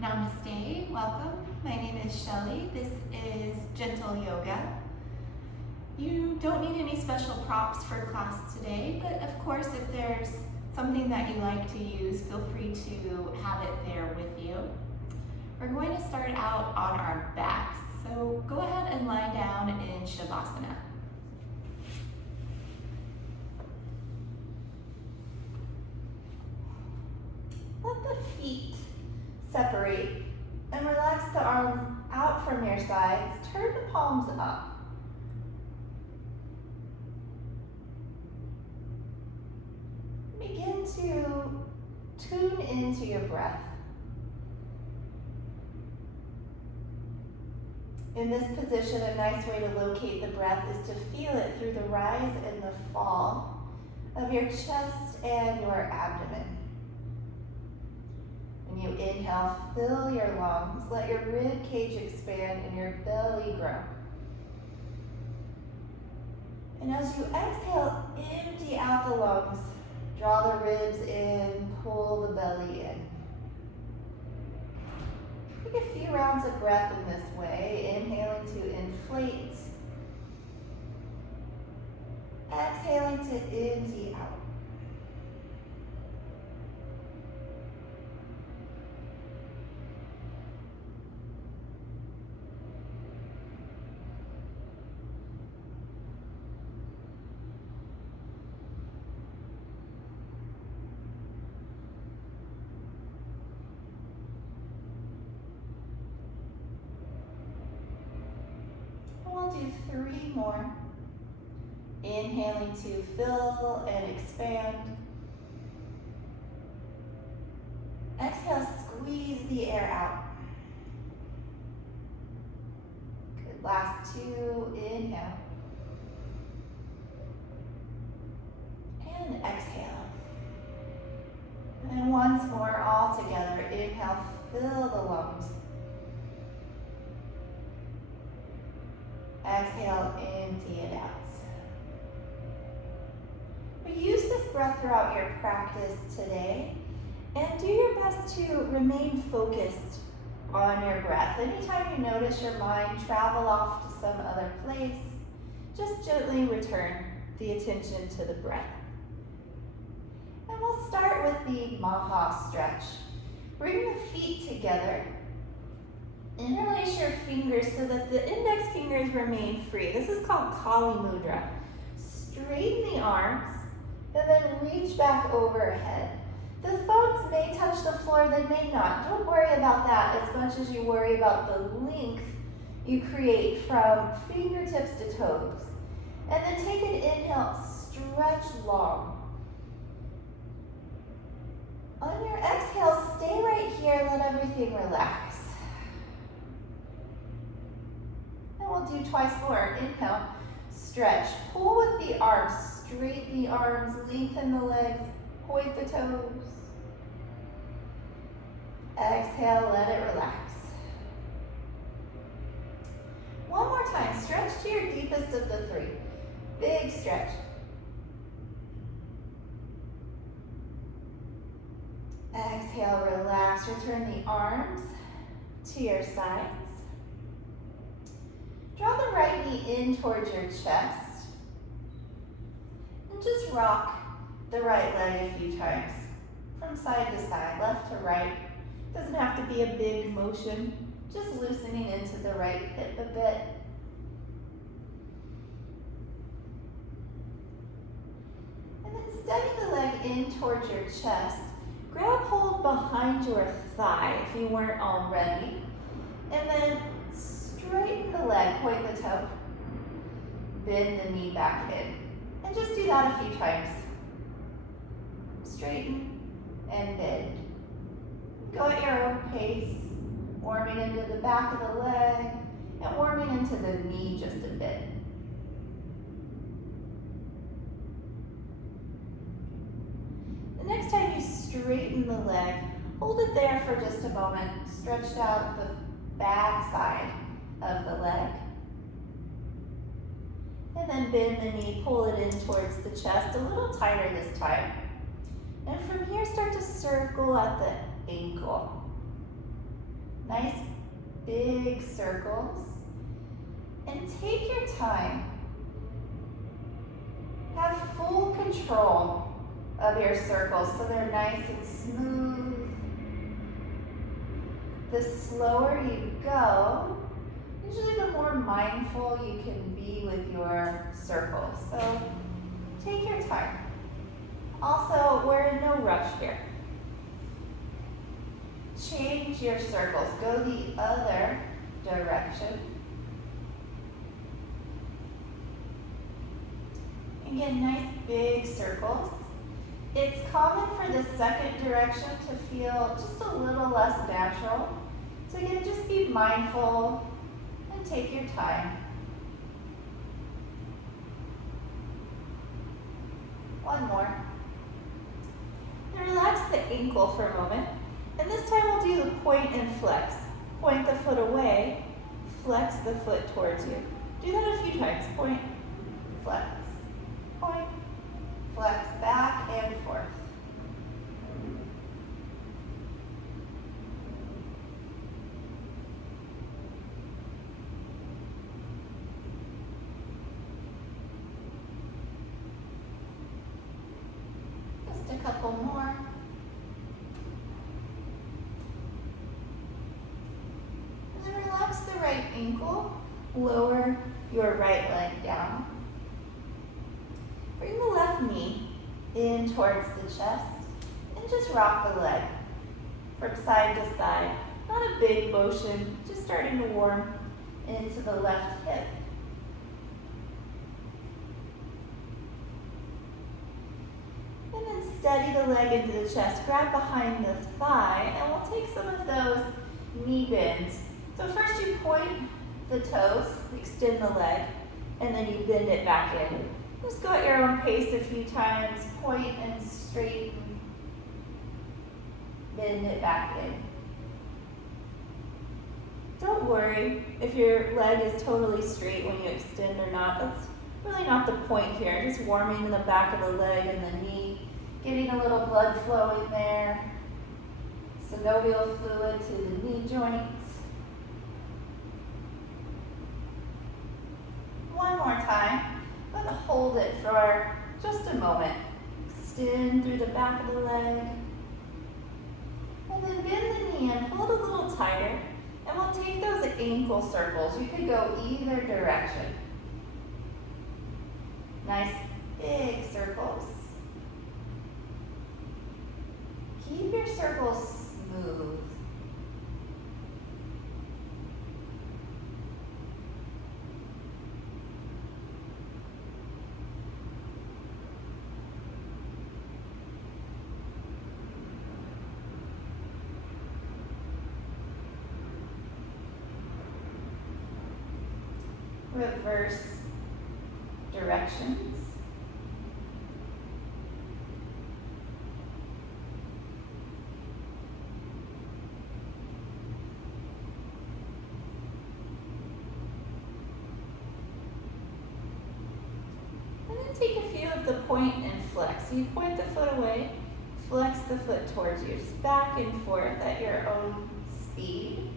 Namaste, welcome. My name is Shelley. This is Gentle Yoga. You don't need any special props for class today, but of course if there's something that you like to use, feel free to have it there with you. We're going to start out on our backs, so go ahead and lie down in Shavasana. Let the feet separate and relax the arms out from your sides. Turn the palms up. Begin to tune into your breath. In this position, a nice way to locate the breath is to feel it through the rise and the fall of your chest and your abdomen. When you inhale, fill your lungs, let your rib cage expand and your belly grow. And as you exhale, empty out the lungs, draw the ribs in, pull the belly in. Take a few rounds of breath in this way, inhaling to inflate, exhaling to empty out. We'll do 3 more. Inhaling to fill and expand. Exhale, squeeze the air out. Good, last 2, inhale. And exhale. And once more, all together. Inhale, fill the lungs. Exhale, empty it out. But use this breath throughout your practice today and do your best to remain focused on your breath. Anytime you notice your mind travel off to some other place, just gently return the attention to the breath. And we'll start with the Maha stretch. Bring the feet together. Interlace your fingers so that the index fingers remain free. This is called Kali Mudra. Straighten the arms and then reach back overhead. The thumbs may touch the floor, they may not. Don't worry about that as much as you worry about the length you create from fingertips to toes. And then take an inhale, stretch long. On your exhale, stay right here, let everything relax. We'll do twice more. Inhale, stretch. Pull with the arms, straighten the arms, lengthen the legs, point the toes. Exhale, let it relax. One more time, stretch to your deepest of the 3. Big stretch. Exhale, relax, return the arms to your sides. Draw the right knee in towards your chest. And just rock the right leg a few times from side to side, left to right. Doesn't have to be a big motion, just loosening into the right hip a bit. And then steady the leg in towards your chest. Grab hold behind your thigh if you weren't already. And then straighten the leg, point the toe, bend the knee back in. And just do that a few times. Straighten and bend. Go at your own pace, warming into the back of the leg and warming into the knee just a bit. The next time you straighten the leg, hold it there for just a moment, stretched out the back side of the leg. And then bend the knee, pull it in towards the chest, a little tighter this time. And from here, start to circle at the ankle. Nice big circles. And take your time. Have full control of your circles so they're nice and smooth. The slower you go, usually the more mindful you can be with your circles. So take your time. Also, we're in no rush here. Change your circles. Go the other direction. And get nice big circles. It's common for the second direction to feel just a little less natural. So again, just be mindful and take your time. One more. And relax the ankle for a moment. And this time we'll do the point and flex. Point the foot away, flex the foot towards you. Do that a few times. Point, flex, point, flex, back and forth. Just a couple more. And then relax the right ankle. Lower your right leg down. Bring the left knee in towards the chest and just rock the leg from side to side. Not a big motion, just starting to warm into the left hip. And then steady the leg into the chest. Grab behind the thigh and we'll take some of those knee bends. So first you point the toes, extend the leg, and then you bend it back in. Just go at your own pace a few times, point and straighten, bend it back in. Don't worry if your leg is totally straight when you extend or not. That's really not the point here. Just warming the back of the leg and the knee, getting a little blood flowing there. Synovial fluid to the knee joints. One more time. But hold it for just a moment. Extend through the back of the leg. And then bend the knee and hold a little tighter. And we'll take those ankle circles. You could go either direction. Nice big circles. Keep your circles smooth. Reverse directions. And then take a few of the point and flex. So you point the foot away, flex the foot towards you, just back and forth at your own speed.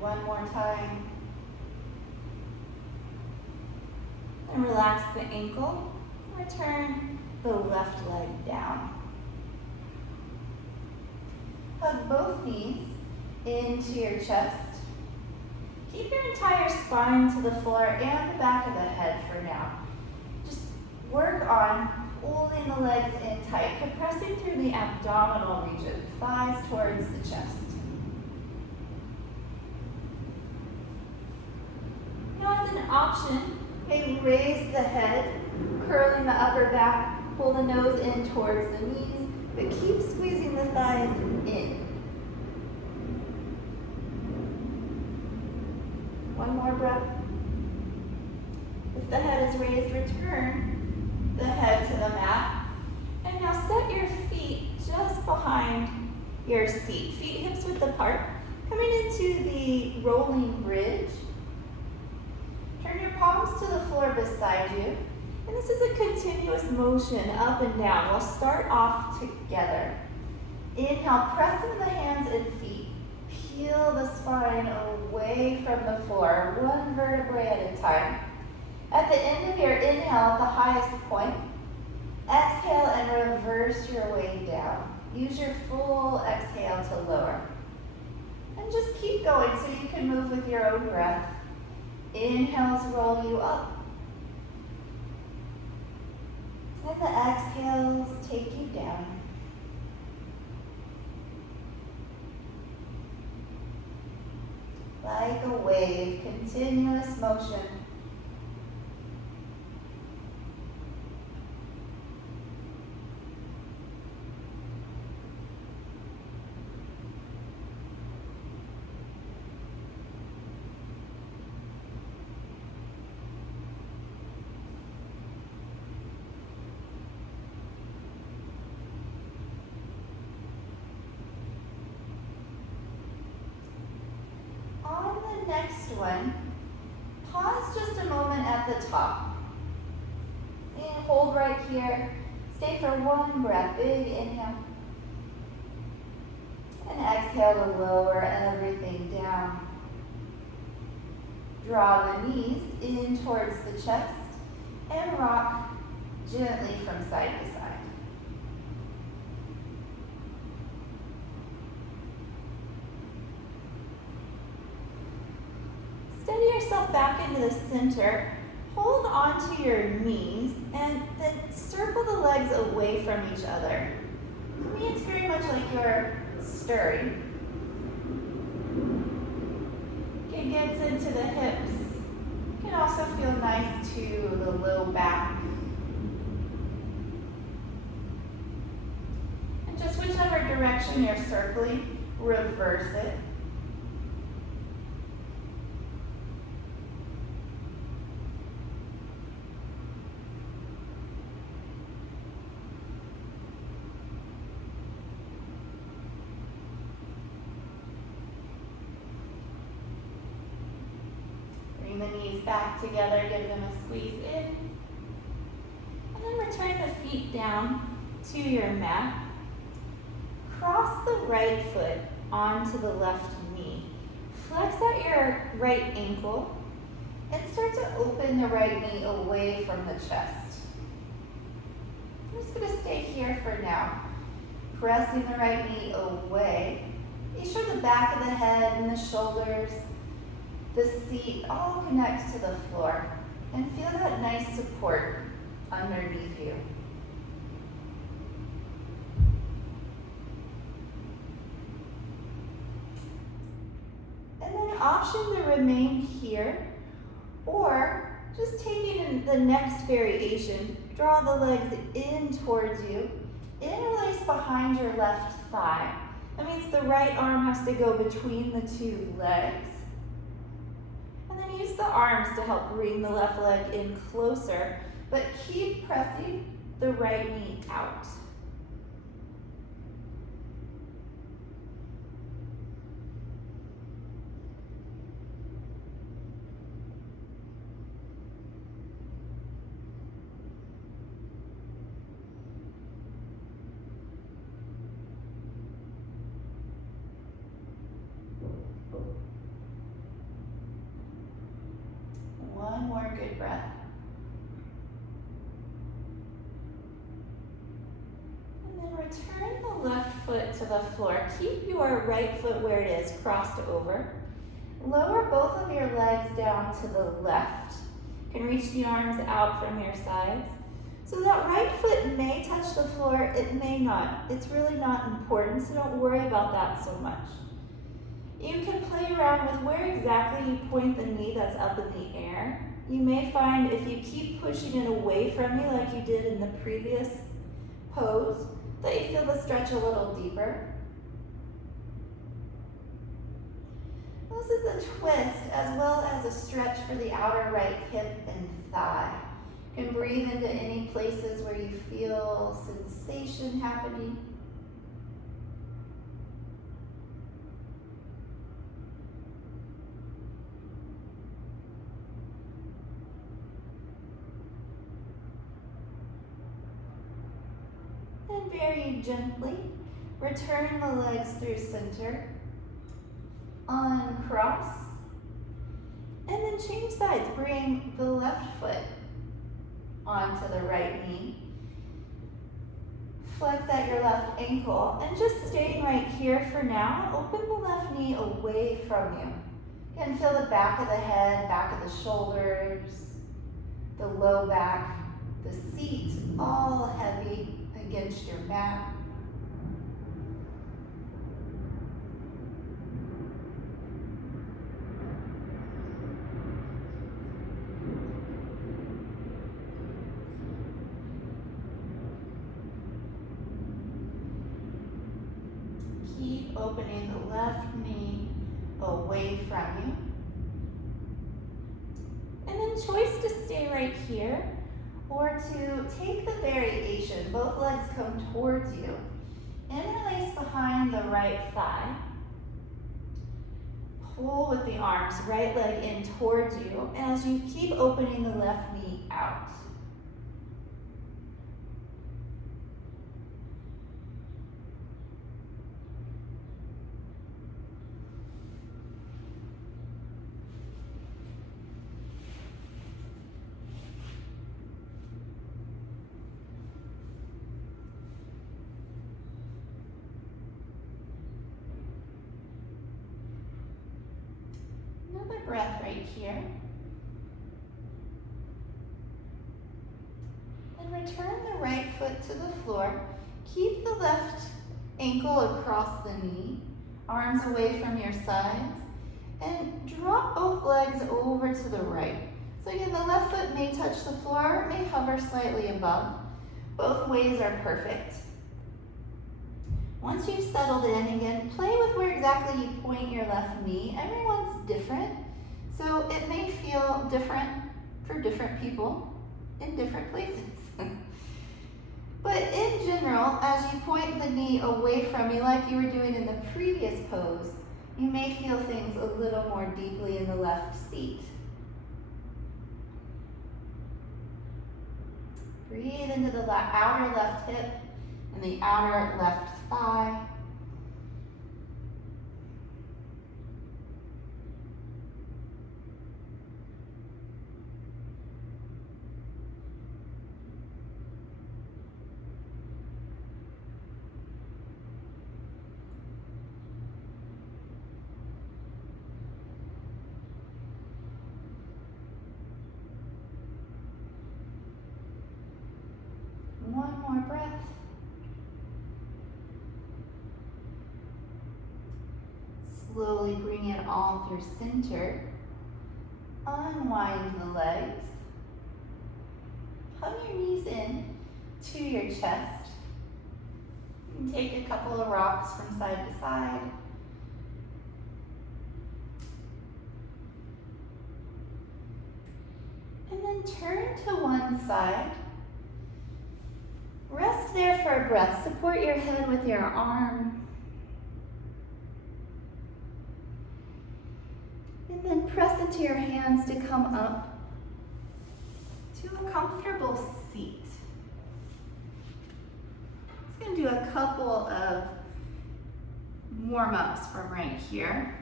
One more time. And relax the ankle. Return the left leg down. Hug both knees into your chest. Keep your entire spine to the floor and the back of the head for now. Just work on holding the legs in tight, compressing through the abdominal region, thighs towards the chest. As an option, maybe raise the head, curling the upper back, pull the nose in towards the knees, but keep squeezing the thighs in. One more breath. If the head is raised, return the head to the mat. your seat. Feet hips width apart. Coming into the rolling bridge. Turn your palms to the floor beside you. And this is a continuous motion up and down. We'll start off together. Inhale, press into the hands and feet. Peel the spine away from the floor, one vertebrae at a time. At the end of your inhale, at the highest point, exhale and reverse your way down. Use your full exhale to lower. And just keep going so you can move with your own breath. Inhales roll you up. And the exhales take you down. Like a wave, continuous motion. Next one, pause just a moment at the top. And hold right here. Stay for one breath. Big inhale. And exhale to lower everything down. Draw the knees in towards the chest and rock gently from side to side. Steady yourself back into the center. Hold onto your knees and then circle the legs away from each other. For me, it's very much like you're stirring. It gets into the hips. It can also feel nice to the low back. And just whichever direction you're circling, reverse it. Bring the knees back together, give them a squeeze in. And then return the feet down to your mat. Cross the right foot onto the left knee. Flex out your right ankle and start to open the right knee away from the chest. I'm just going to stay here for now. Pressing the right knee away. Be sure the back of the head and the shoulders, the seat, all connect to the floor. And feel that nice support underneath you. And then option to remain here, or just taking the next variation, draw the legs in towards you, interlace behind your left thigh. That means the right arm has to go between the two legs. And then use the arms to help bring the left leg in closer, but keep pressing the right knee out. One more good breath. And then return the left foot to the floor. Keep your right foot where it is, crossed over. Lower both of your legs down to the left. You can reach the arms out from your sides. So that right foot may touch the floor, it may not. It's really not important, so don't worry about that so much. You can play around with where exactly you point the knee that's up in the air. You may find if you keep pushing it away from you like you did in the previous pose, that you feel the stretch a little deeper. This is a twist as well as a stretch for the outer right hip and thigh. You can breathe into any places where you feel sensation happening. then very gently, return the legs through center, uncross, and then change sides. Bring the left foot onto the right knee. Flex at your left ankle, and just staying right here for now, open the left knee away from you. Again, feel the back of the head, back of the shoulders, the low back, the seat all heavy against your back. Keep opening the left knee away from you. And then choice to stay right here or to take the variation. Both legs come towards you. Interlace behind the right thigh. Pull with the arms, right leg in towards you as you keep opening the left knee out. Another breath right here. And return the right foot to the floor. Keep the left ankle across the knee, arms away from your sides, and drop both legs over to the right. So again, the left foot may touch the floor, may hover slightly above. Both ways are perfect. Once you've settled in, again, play with where exactly you point your left knee. Everyone's different, so it may feel different for different people in different places. But in general, as you point the knee away from you, like you were doing in the previous pose, you may feel things a little more deeply in the left seat. Breathe into the outer left hip and the outer left thigh. One more breath. Slowly bring it all through center. Unwind the legs. Hug your knees in to your chest. And take a couple of rocks from side to side. And then turn to one side. Rest there for a breath. Support your head with your arm. And then press into your hands to come up to a comfortable seat. Just going to do a couple of warm-ups from right here.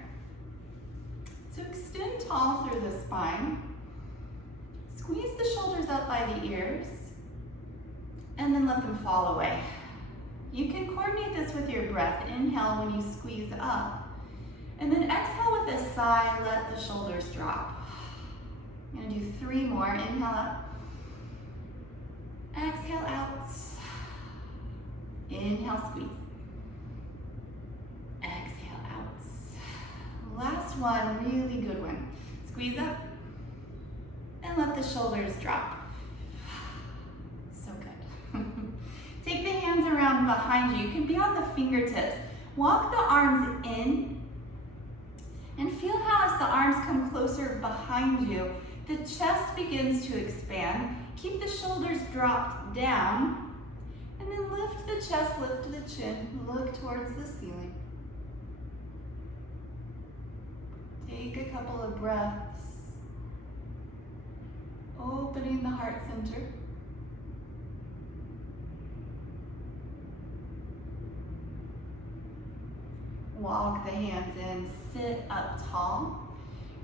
So extend tall through the spine. Squeeze the shoulders up by the ears. And then let them fall away. You can coordinate this with your breath. Inhale when you squeeze up. And then exhale with a sigh, let the shoulders drop. I'm gonna do 3 more. Inhale up. Exhale out. Inhale, squeeze. Exhale out. Last one, really good one. Squeeze up and let the shoulders drop. Take the hands around behind you. You can be on the fingertips. Walk the arms in and feel how as the arms come closer behind you, the chest begins to expand. Keep the shoulders dropped down and then lift the chest, lift the chin, look towards the ceiling. Take a couple of breaths, opening the heart center. walk the hands in, sit up tall.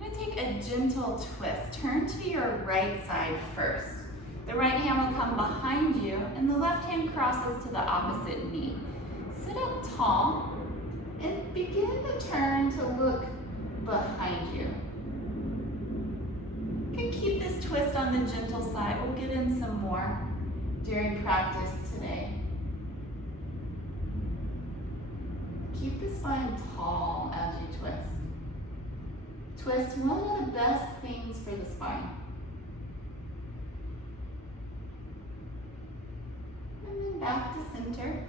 You're going to take a gentle twist. Turn to your right side first. The right hand will come behind you, and the left hand crosses to the opposite knee. Sit up tall, and begin to turn to look behind you. You can keep this twist on the gentle side. We'll get in some more during practice today. Keep the spine tall as you twist. Twist, one of the best things for the spine. And then back to center.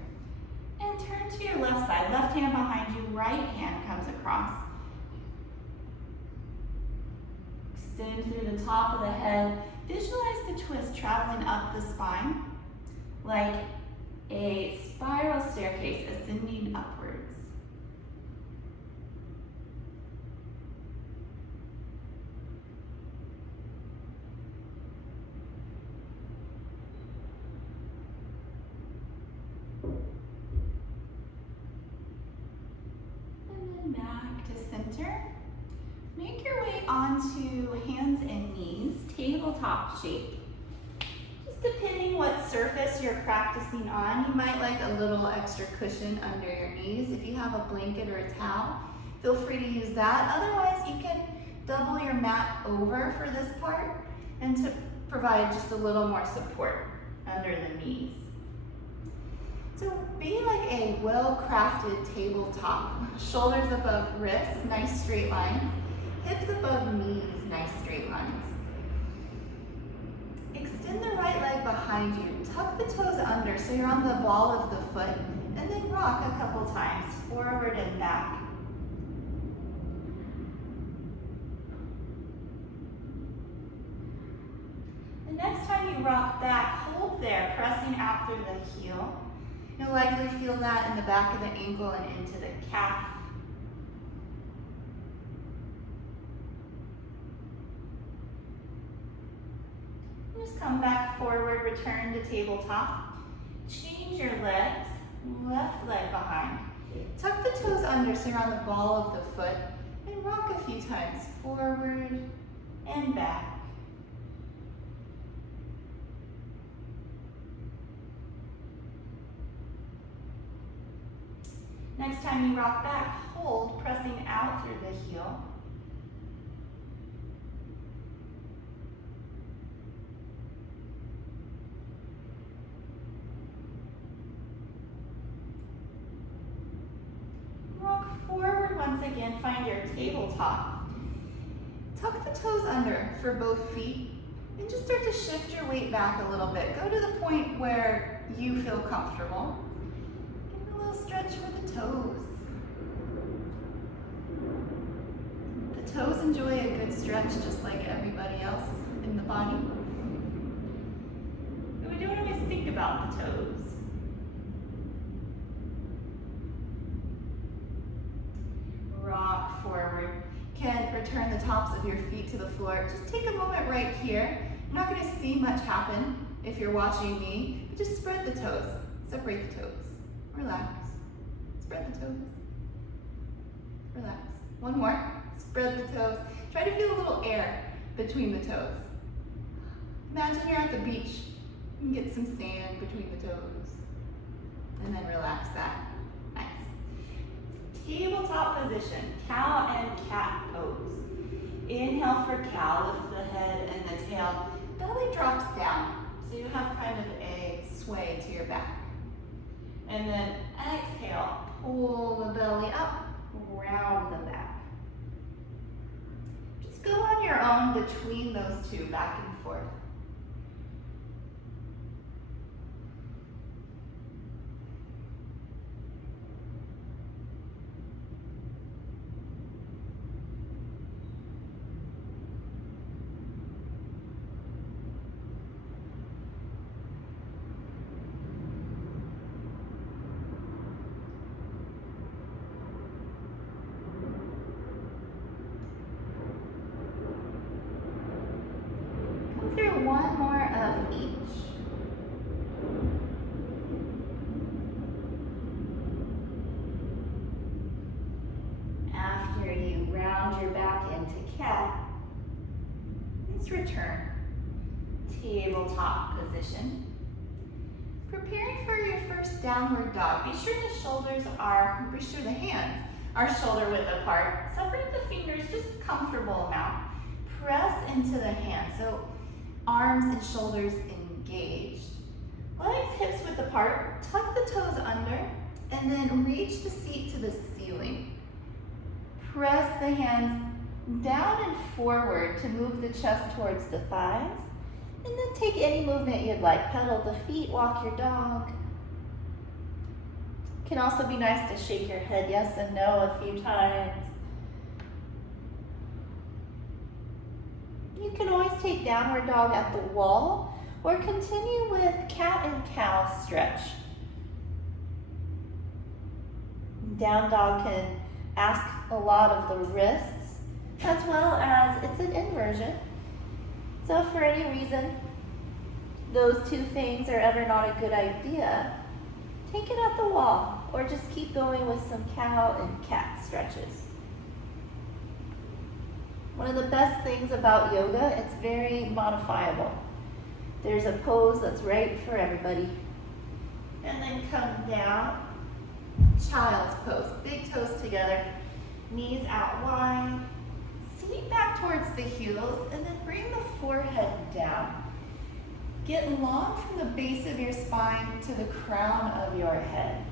And turn to your left side. Left hand behind you, right hand comes across. Extend through the top of the head. Visualize the twist traveling up the spine like a spiral staircase ascending upwards. Back to center. Make your way onto hands and knees, tabletop shape. Just depending what surface you're practicing on, you might like a little extra cushion under your knees. If you have a blanket or a towel, feel free to use that. Otherwise, you can double your mat over for this part and to provide just a little more support under the knees. So be like a well-crafted tabletop. Shoulders above wrists, nice straight lines. Hips above knees, nice straight lines. Extend the right leg behind you. Tuck the toes under so you're on the ball of the foot. And then rock a couple times, forward and back. The next time you rock back, hold there, pressing out through the heel. You'll likely feel that in the back of the ankle and into the calf. Just come back forward, return to tabletop. Change your legs, left leg behind. Tuck the toes under so you're on the ball of the foot and rock a few times, forward and back. Next time you rock back, hold, pressing out through the heel. Rock forward once again, find your tabletop. Tuck the toes under for both feet and just start to shift your weight back a little bit. Go to the point where you feel comfortable. Stretch for the toes. The toes enjoy a good stretch just like everybody else in the body. But we don't always think about the toes. Rock forward. Can return the tops of your feet to the floor. Just take a moment right here. You're not going to see much happen if you're watching me. But just spread the toes. Separate the toes. Relax. Spread the toes. Relax. One more. Spread the toes. Try to feel a little air between the toes. Imagine you're at the beach. You can get some sand between the toes. And then relax that. Nice. Tabletop position. Cow and cat pose. Inhale for cow. Lift the head and the tail. Belly drops down. So you have kind of a sway to your back. And then exhale. Pull the belly up, round the back. Just go on your own between those two, back and forth. Let's return. Tabletop position. Preparing for your first downward dog. Be sure the hands are shoulder width apart. Separate the fingers just a comfortable amount. Press into the hands, so arms and shoulders engaged. Legs hips width apart. Tuck the toes under, and then reach the seat to the ceiling. Press the hands down and forward to move the chest towards the thighs. And then take any movement you'd like. Pedal the feet, walk your dog. Can also be nice to shake your head yes and no a few times. You can always take downward dog at the wall or continue with cat and cow stretch. Down dog can ask a lot of the wrists, as well as it's an inversion. So if for any reason those two things are ever not a good idea, take it at the wall or just keep going with some cow and cat stretches. One of the best things about yoga, it's very modifiable. There's a pose that's right for everybody. And then come down, child's pose. Big toes together, knees out wide. Seat back towards the heels and then bring the forehead down. Get long from the base of your spine to the crown of your head.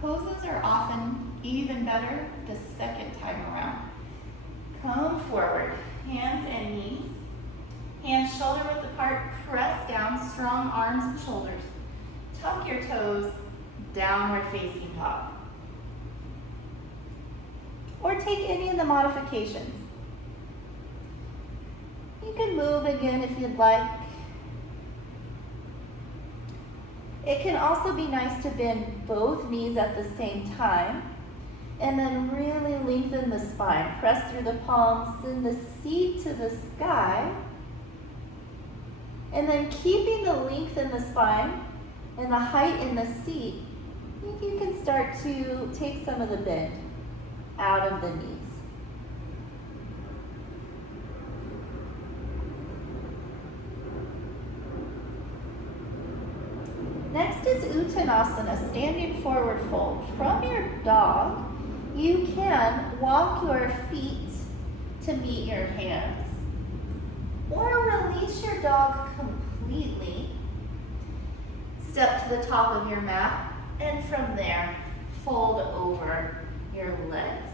Poses are often even better the second time around. Come forward, hands and knees. Hands shoulder width apart, press down, strong arms and shoulders. Tuck your toes, downward facing dog. Or take any of the modifications. You can move again if you'd like. It can also be nice to bend both knees at the same time and then really lengthen the spine. Press through the palms, send the seat to the sky, and then keeping the length in the spine and the height in the seat, you can start to take some of the bend out of the knees. Next is Uttanasana, standing forward fold. From your dog, you can walk your feet to meet your hands, or release your dog completely. Step to the top of your mat, and from there, fold over your legs.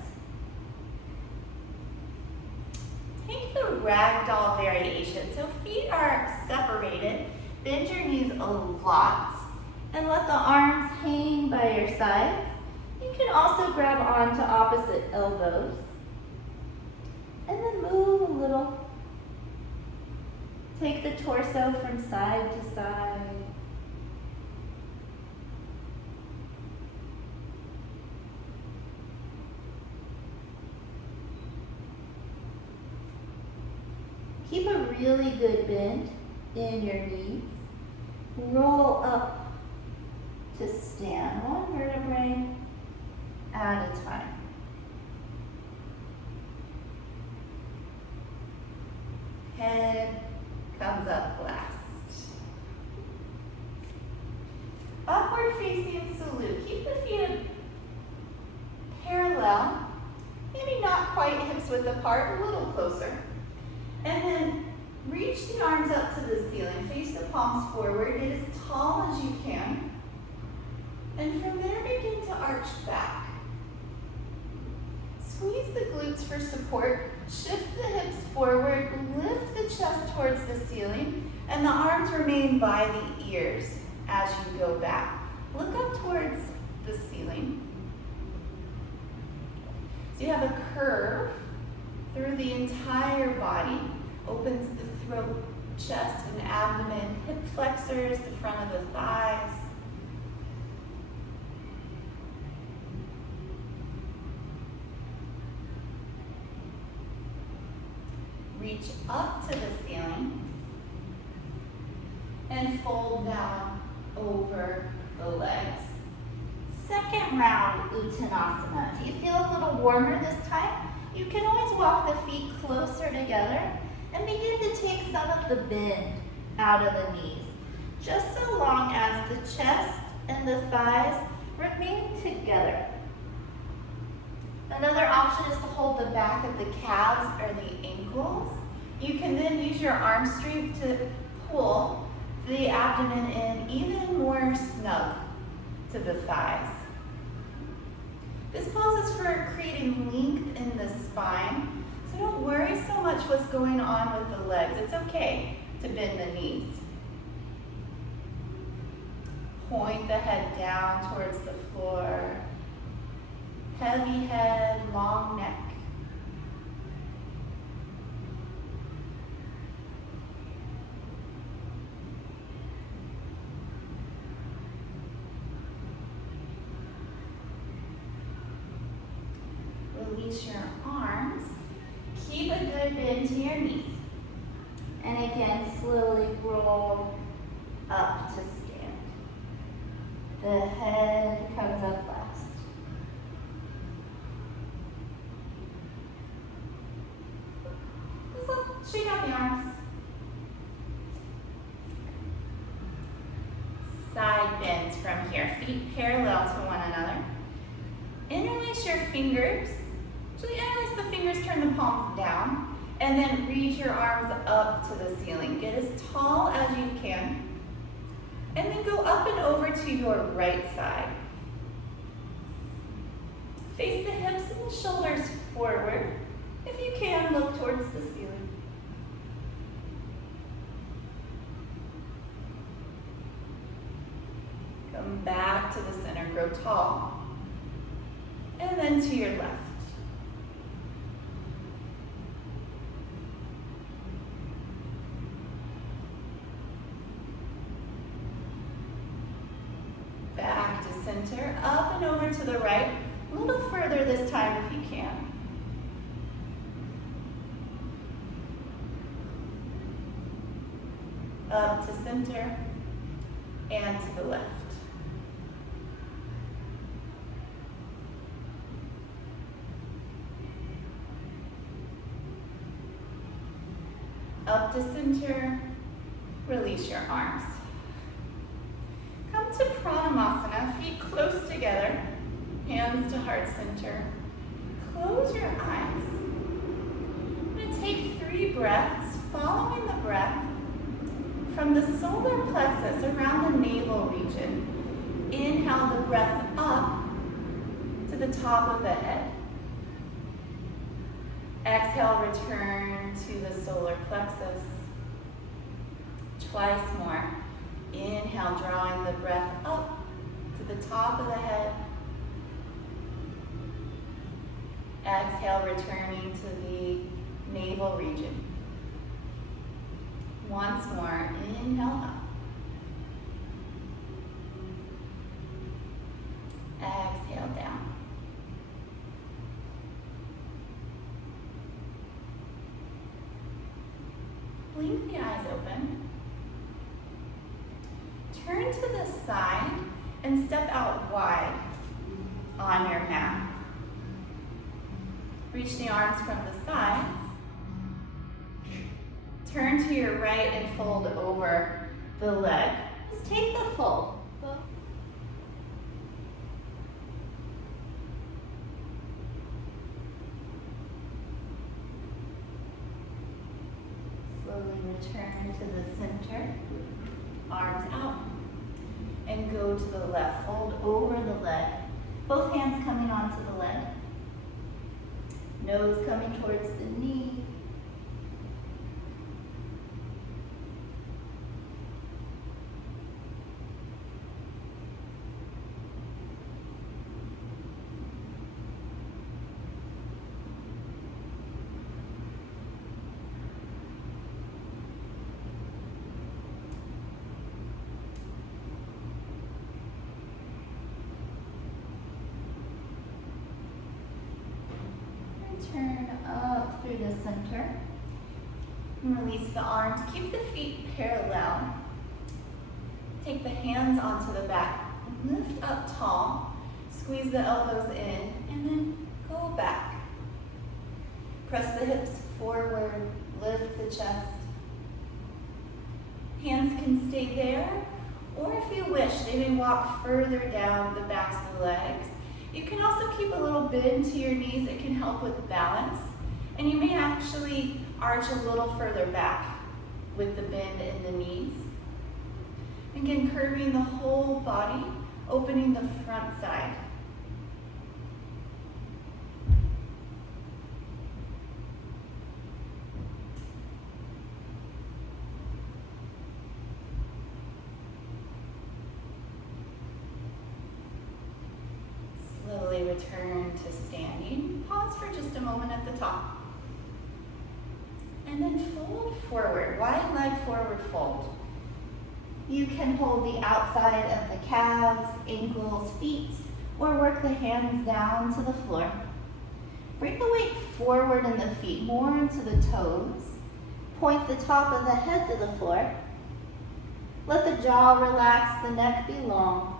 Take the ragdoll variation. So feet are separated. Bend your knees a lot, and let the arms hang by your sides. You can also grab onto opposite elbows, and then move a little. Take the torso from side to side. Keep a really good bend in your knees. Roll up to stand, one vertebrae at a time. Head comes up last. Upward facing salute. Keep the feet parallel, maybe not quite hips width apart, a little closer. And then reach the arms up to the ceiling. Face the palms forward. Get as tall as you can. And from there, begin to arch back. Squeeze the glutes for support. Shift the hips forward. Lift the chest towards the ceiling. And the arms remain by the ears as you go back. Look up towards the ceiling. So you have a curve through the entire body. Opens the throat, chest, and abdomen, hip flexors, the front of the thighs. Reach up to the ceiling. the legs. Second round, Uttanasana. If you feel a little warmer this time, you can always walk the feet closer together and begin to take some of the bend out of the knees, just so long as the chest and the thighs remain together. Another option is to hold the back of the calves or the ankles. You can then use your arm strength to pull the abdomen in even more snug to the thighs. This pose is for creating length in the spine, so don't worry so much what's going on with the legs. It's okay to bend the knees. Point the head down towards the floor. Heavy head, long neck. Release your arms. Keep a good bend to your knees. And again, slowly roll up to stand. The head comes up last. Straighten out the arms. Side bends from here. Feet parallel to one another. Interlace your fingers. Actually, interlace the fingers, turn the palms down, and then reach your arms up to the ceiling. Get as tall as you can. And then go up and over to your right side. Face the hips and the shoulders forward. If you can, look towards the ceiling. Come back to the center, grow tall. And then to your left. Back to center, up and over to the right. A little further this time if you can. Up to center and to the left. Up to center, release your arms. Come to Pranayama, feet close together, hands to heart center. Close your eyes. I'm going to take 3 breaths, following the breath from the solar plexus around the navel region. Inhale the breath up to the top of the head. Exhale, return to the solar plexus. Twice more. Inhale, drawing the breath up to the top of the head. Exhale, returning to the navel region. Once more, inhale up. Exhale down. Blink the eyes open. Turn to the side and step out wide on your mat. Reach the arms from the sides. Turn to your right and fold over the leg. Just take the fold. Slowly return to the center. Arms out. And go to the left. Fold over the leg. Both hands coming onto the leg. Nose coming towards the knee. Turn up through the center. And release the arms. Keep the feet parallel. Take the hands onto the back. up tall, squeeze the elbows in, and then go back. Press the hips forward, lift the chest. Hands can stay there, or if you wish, they may walk further down the backs of the legs. You can also keep a little bend to your knees. It can help with balance. And you may actually arch a little further back with the bend in the knees. Again, curving the whole body, opening the front side. Slowly return to standing. Pause for just a moment at the top. And then fold forward, wide leg forward fold. You can hold the outside of the calves, ankles, feet, or work the hands down to the floor. Bring the weight forward in the feet, more into the toes. Point the top of the head to the floor. Let the jaw relax, the neck be long.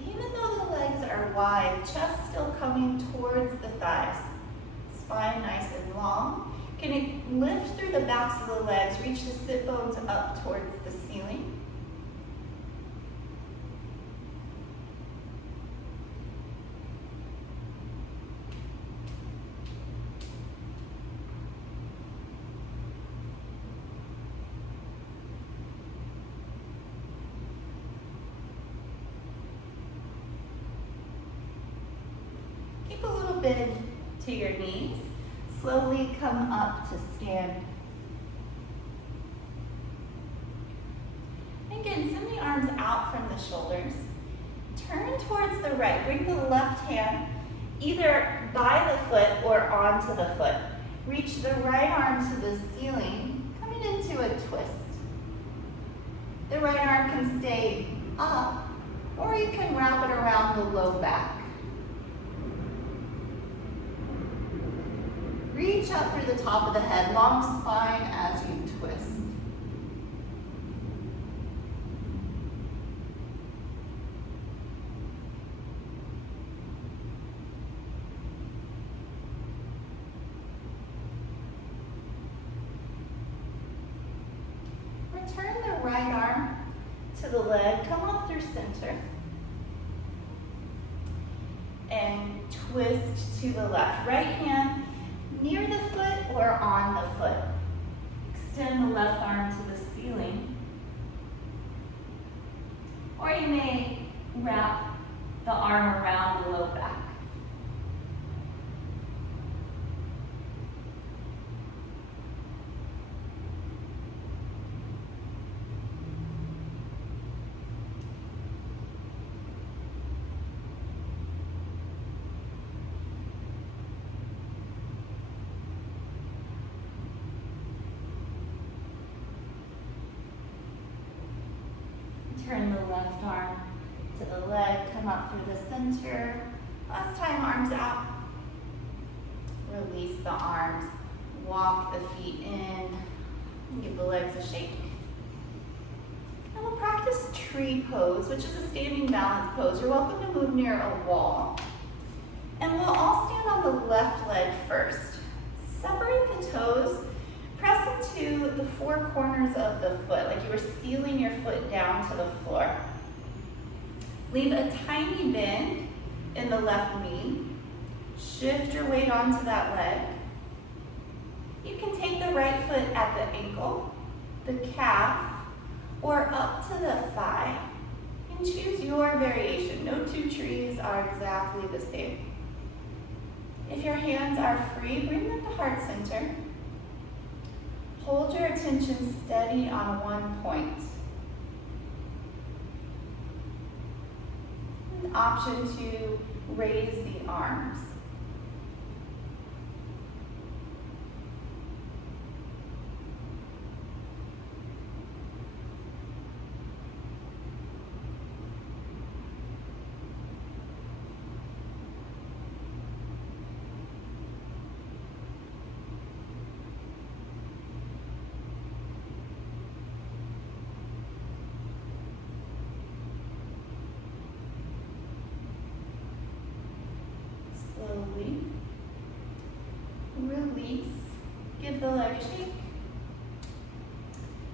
Even though the legs are wide, chest still coming towards the thighs. Spine nice and long. Can you lift through the backs of the legs, reach the sit bones up towards the ceiling. Keep a little bend to your knees. Slowly come up to stand. Again, send the arms out from the shoulders. Turn towards the right. Bring the left hand either by the foot or onto the foot. Reach the right arm to the ceiling, coming into a twist. The right arm can stay up, or you can wrap it around the low back. Reach up through the top of the head, long spine as you twist. Return the right arm to the leg, come up through center. And twist to the left. Right hand near the foot or on the foot. Extend the left arm to the ceiling. Or you may wrap the arm around the low back. Turn the left arm to the leg, come up through the center. Last time, arms out. Release the arms, walk the feet in, and give the legs a shake. And we'll practice tree pose, which is a standing balance pose. You're welcome to move near a wall. And we'll all stand on the left leg first. Separate the toes. Press into the four corners of the foot, like you were sealing your foot down to the floor. Leave a tiny bend in the left knee. Shift your weight onto that leg. You can take the right foot at the ankle, the calf, or up to the thigh. And choose your variation. No two trees are exactly the same. If your hands are free, bring them to heart center. Hold your attention steady on one point. An option to raise the arms. a shake.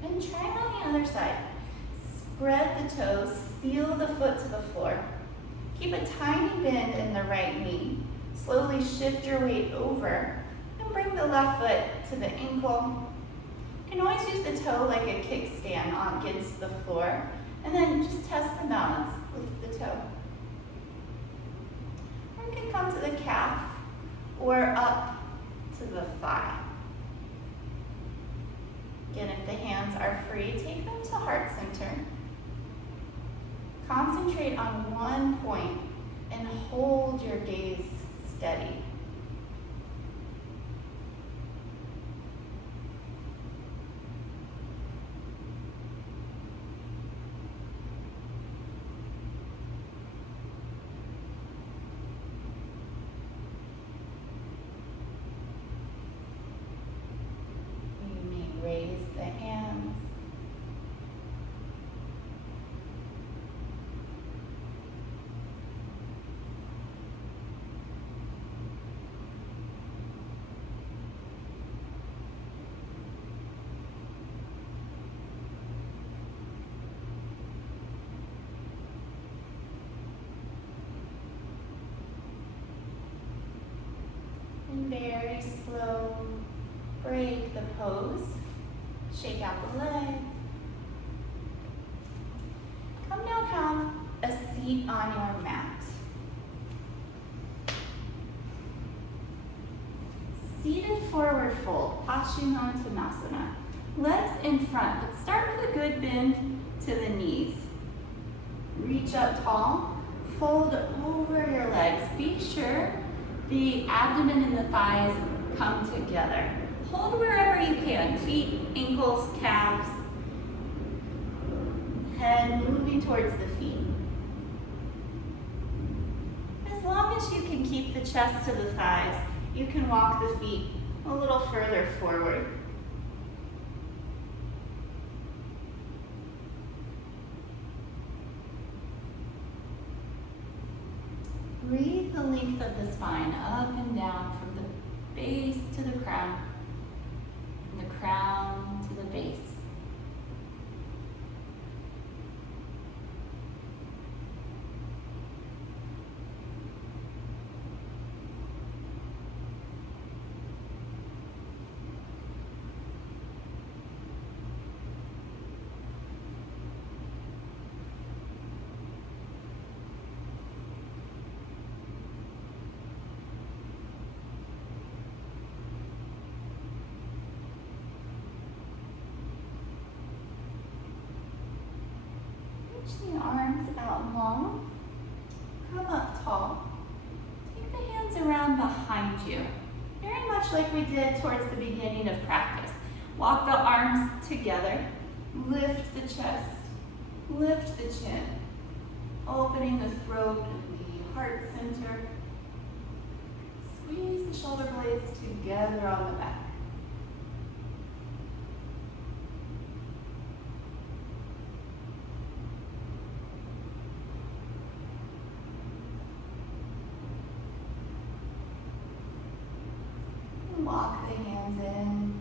And try it on the other side. Spread the toes, seal the foot to the floor. Keep a tiny bend in the right knee. Slowly shift your weight over and bring the left foot to the ankle. You can always use the toe like a kickstand against the floor, and then just test the balance with the toe. Or you can come to the calf or up to the thigh. Again, if the hands are free, take them to heart center. Concentrate on one point and hold your gaze steady. You may raise the hands. And very slow, break the pose. Shake out the leg. Come now, have a seat on your mat. Seated forward fold, Paschimottanasana. Legs in front, but start with a good bend to the knees. Reach up tall, fold over your legs. Be sure the abdomen and the thighs come together. Hold wherever you can, feet, ankles, calves, head moving towards the feet. As long as you can keep the chest to the thighs, you can walk the feet a little further forward. Breathe the length of the spine up and down from the base to the crown, from the crown to the base. Reach the arms out long. Come up tall. Take the hands around behind you. Very much like we did towards the beginning of practice. Walk the arms together. Lift the chest. Lift the chin. Opening the throat and the heart center. Squeeze the shoulder blades together on the back. Walk the hands in.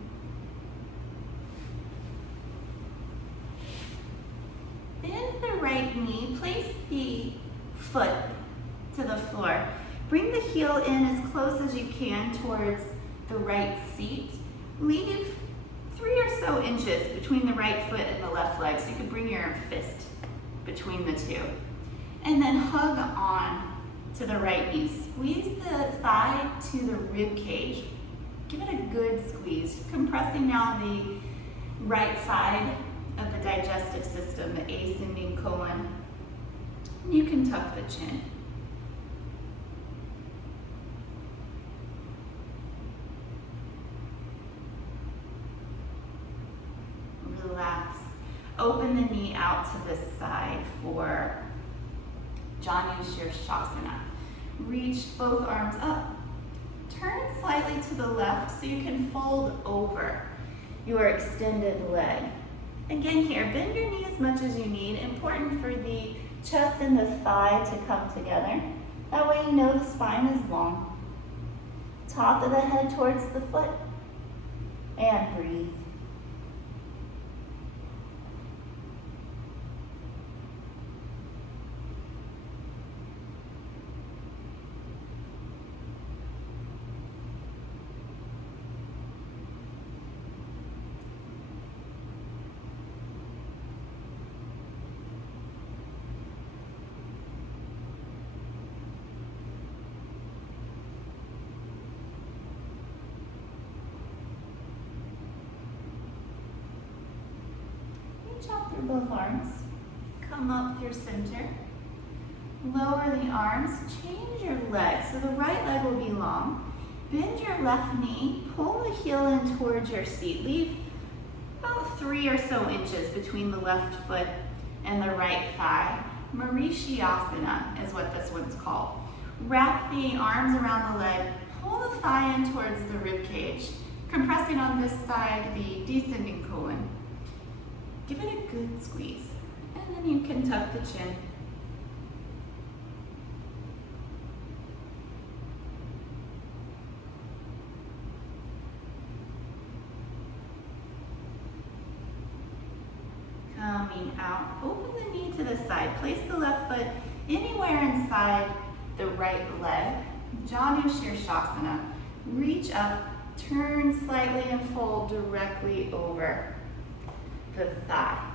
Bend the right knee. Place the foot to the floor. Bring the heel in as close as you can towards the right seat. Leave 3 or so inches between the right foot and the left leg, so you can bring your fist between the two. And then hug on to the right knee. Squeeze the thigh to the rib cage. Give it a good squeeze, compressing now the right side of the digestive system, the ascending colon. You can tuck the chin. Relax. Open the knee out to the side for Janu Shirshasana. Reach both arms up. Turn slightly to the left so you can fold over your extended leg. Again here, bend your knee as much as you need. Important for the chest and the thigh to come together. That way you know the spine is long. Top of the head towards the foot. And breathe. Reach out through both arms. Come up through center. Lower the arms. Change your leg. So the right leg will be long. Bend your left knee. Pull the heel in towards your seat. Leave about 3 or so inches between the left foot and the right thigh. Mauritiasana is what this one's called. Wrap the arms around the leg. Pull the thigh in towards the rib cage. Compressing on this side the descending colon. Give it a good squeeze. And then you can tuck the chin. Coming out, open the knee to the side. Place the left foot anywhere inside the right leg. Janu Shirshasana. Reach up, turn slightly and fold directly over the thigh.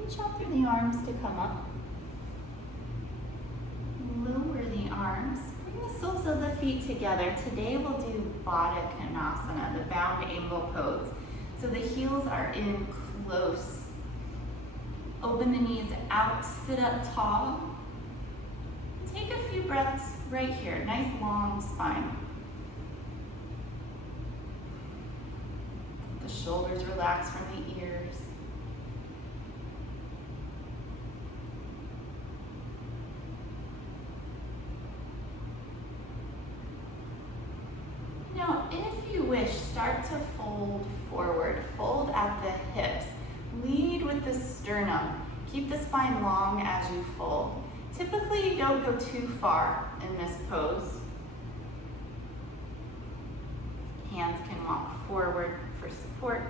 Reach out through the arms to come up. Lower the arms. Bring the soles of the feet together. Today we'll do Baddha Konasana, the bound angle pose. So the heels are in close. Open the knees out, sit up tall. Take a few breaths right here. Nice long spine. The shoulders relax from the ears. Now, if you wish, start to fold forward. Fold at the hips. Lead with the sternum. Keep the spine long as you fold. Typically, you don't go too far in this pose. Hands can walk forward for support.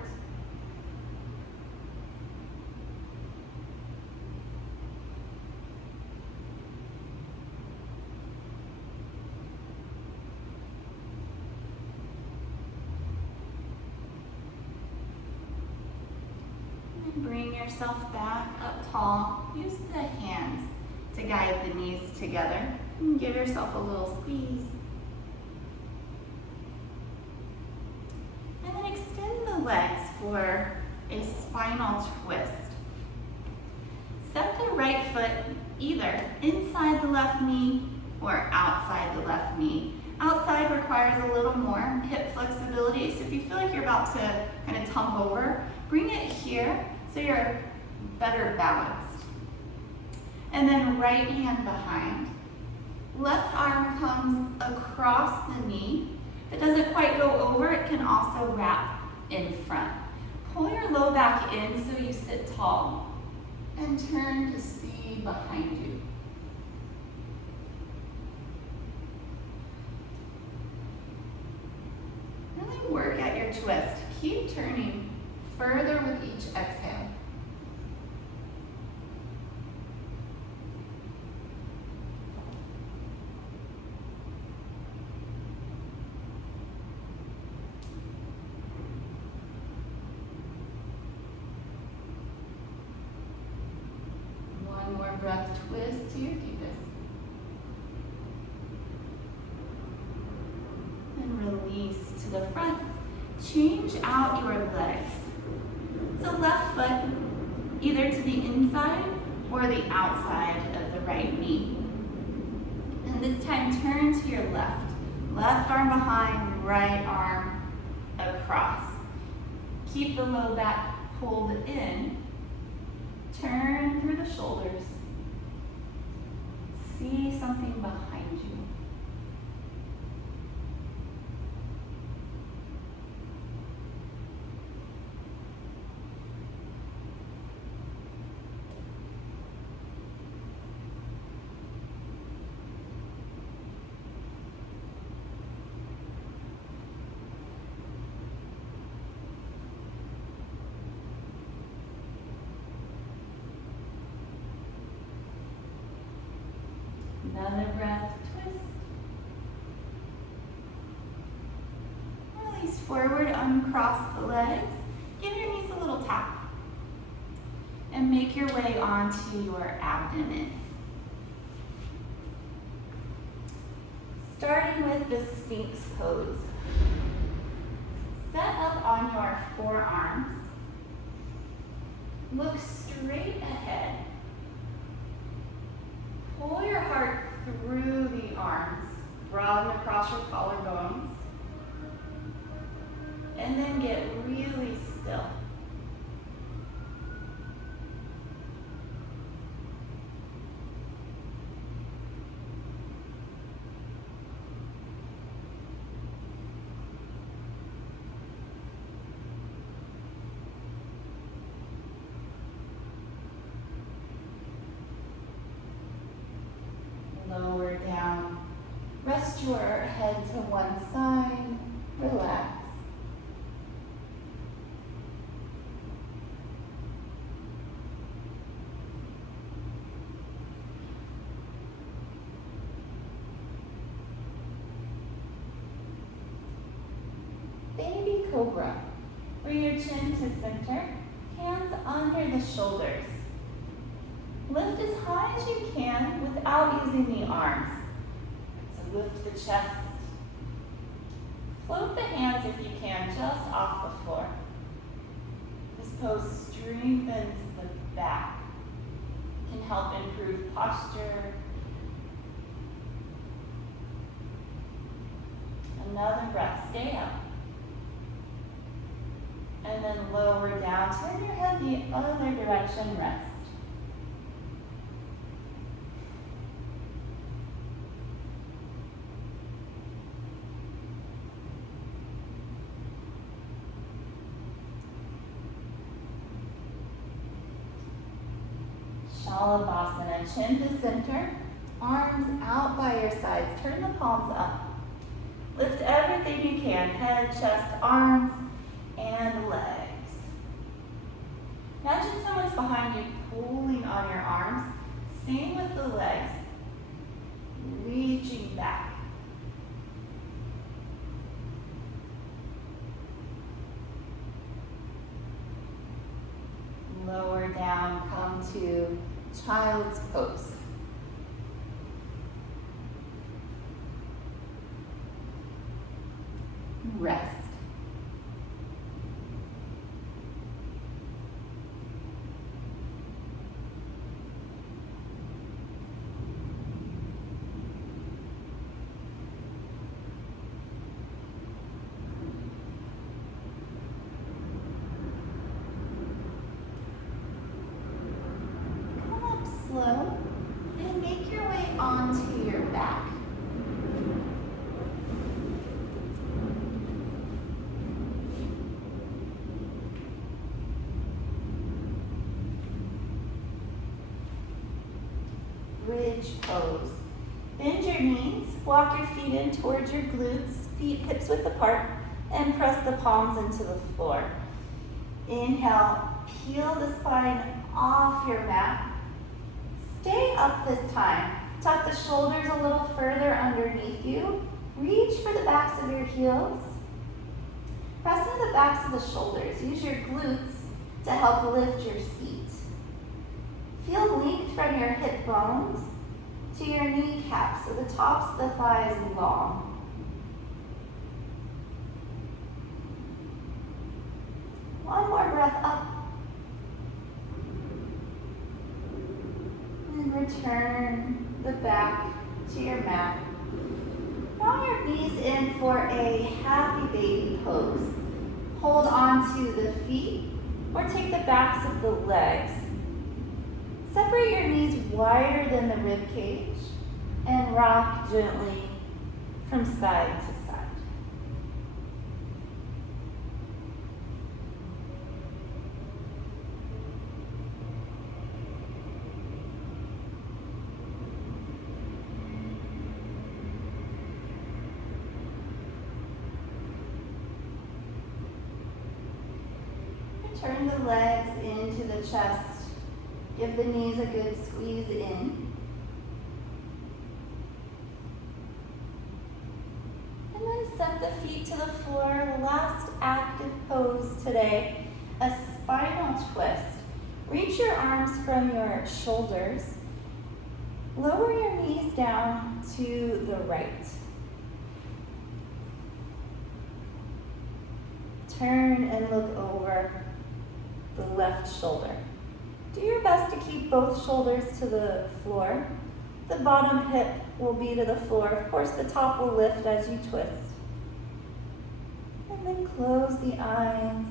Bring yourself back up tall. Use the hands to guide the knees together. And give yourself a little squeeze. And then extend the legs for a spinal twist. Set the right foot either inside the left knee or outside the left knee. Outside requires a little more hip flexibility, so if you feel like you're about to kind of tumble over, bring it here so you're better balanced. And then right hand behind. Left arm comes across the knee. If it doesn't quite go over, it can also wrap in front. Pull your low back in so you sit tall and turn to see behind you. Really work at your twist. Keep turning further with each exhale. One twist to your deepest. And release to the front. Change out your legs. So left foot either to the inside or the outside of the right knee. And this time turn to your left. Left arm behind, right arm across. Keep the low back pulled in. Turn through the shoulders. See something behind you. Another breath, twist. Release forward, uncross the legs. Give your knees a little tap. And make your way onto your abdomen. Starting with the Sphinx pose. Set up on your forearms. Look straight ahead. Pull your heart through the arms, broaden across your collarbones, and then get really still. Lower down. Rest your head to one side. Relax. Baby Cobra. Bring your chin to center. Hands under the shoulders. Lift as high as you can without using the arms. So lift the chest. Float the hands if you can, just off the floor. This pose strengthens the back. Can help improve posture. Another breath, stay up. And then lower down, turn your head the other direction, rest. Shalabhasana, chin to center, arms out by your sides, turn the palms up. Lift everything you can, head, chest, arms, and legs. Imagine someone's behind you pulling on your arms. Same with the legs, reaching back. Lower down, come to child's pose. Rest. Slow, and make your way onto your back. Bridge pose. Bend your knees, walk your feet in towards your glutes, feet hips width apart, and press the palms into the floor. Inhale, peel the spine off your mat. Stay up this time. Tuck the shoulders a little further underneath you. Reach for the backs of your heels. Press into the backs of the shoulders. Use your glutes to help lift your feet. Feel length from your hip bones to your kneecaps, so the tops of the thighs long. One more breath up. And return the back to your mat. Draw your knees in for a happy baby pose. Hold on to the feet or take the backs of the legs. Separate your knees wider than the rib cage and rock gently from side to side. Turn the legs into the chest. Give the knees a good squeeze in. And then set the feet to the floor. Last active pose today, a spinal twist. Reach your arms from your shoulders. Lower your knees down to the right. Turn and look over the left shoulder. Do your best to keep both shoulders to the floor. The bottom hip will be to the floor. Of course, the top will lift as you twist. And then close the eyes.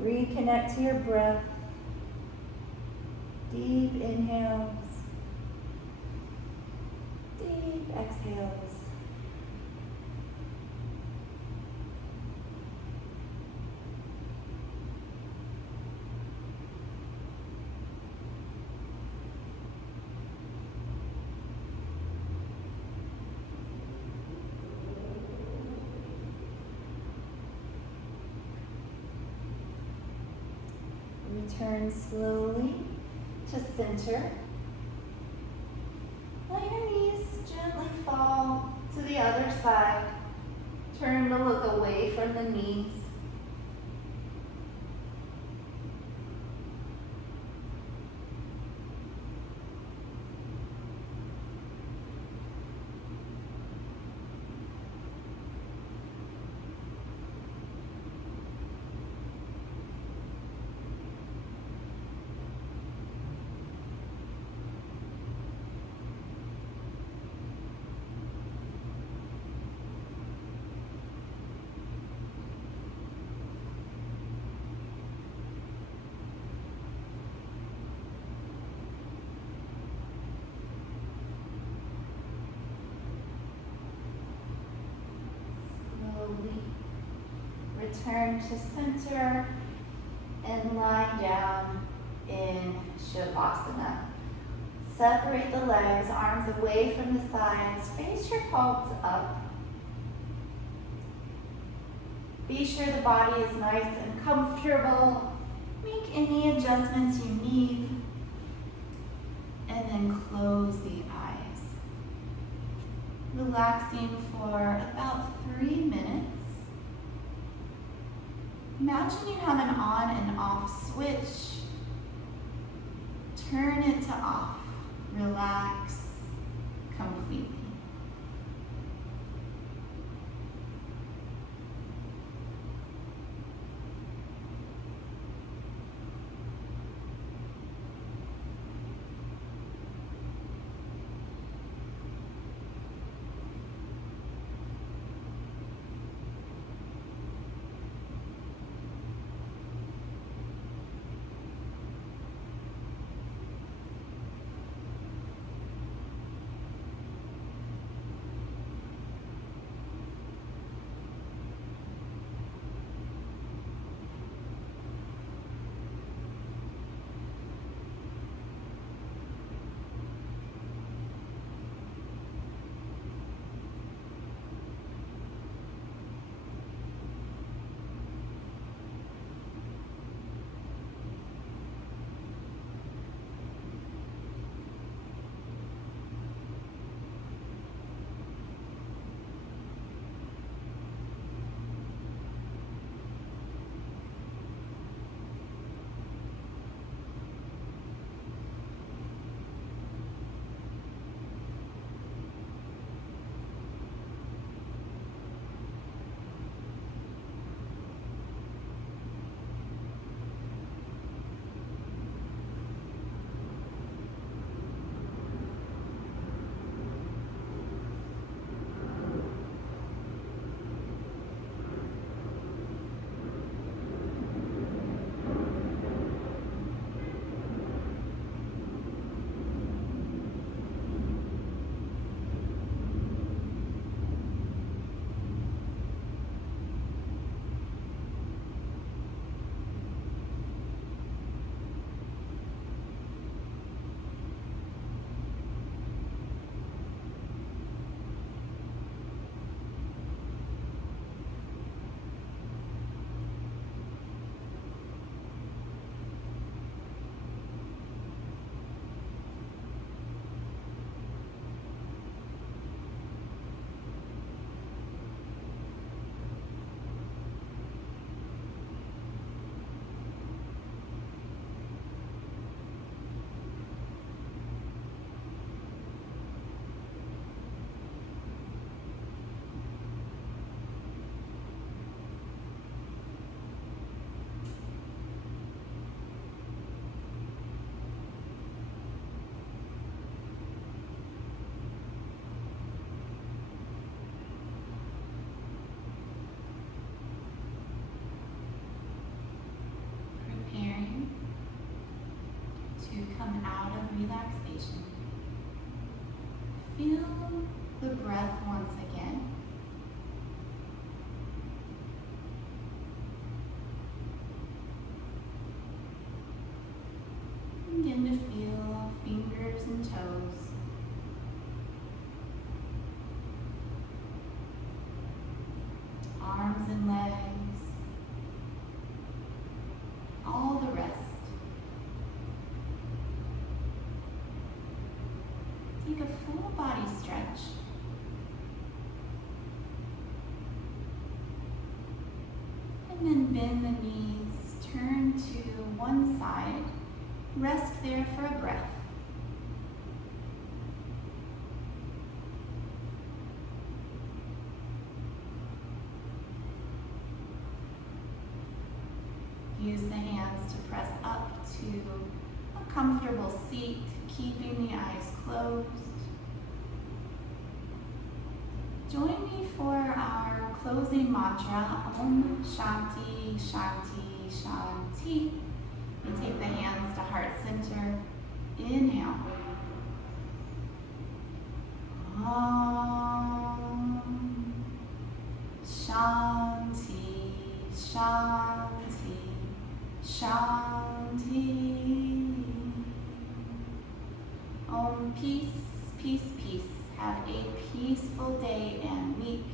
Reconnect to your breath. Deep inhales. Deep exhales. Return slowly to center. Let your knees gently fall to the other side. Turn to look away from the knees. Return to center and lie down in Shavasana. Separate the legs, arms away from the sides. Face your palms up. Be sure the body is nice and comfortable. Make any adjustments you need. And then close the eyes. Relaxing for about 3 minutes. Imagine you have an on and off switch. Turn it to off. Relax completely. to come out of relaxation. Feel the breath once again. Begin to feel fingers and toes. Arms and legs. All the rest. Take a full body stretch. And then bend the knees, turn to one side. Rest there for a breath. Use the hands to press up to a comfortable seat, keeping the eyes closed. Join me for our closing mantra, Om Shanti, Shanti, Shanti. And take the hands to heart center. Inhale. Om Shanti, Shanti, Shanti. Om peace, peace, peace. Have a peaceful day and week.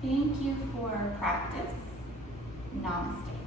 Thank you for practice. Namaste.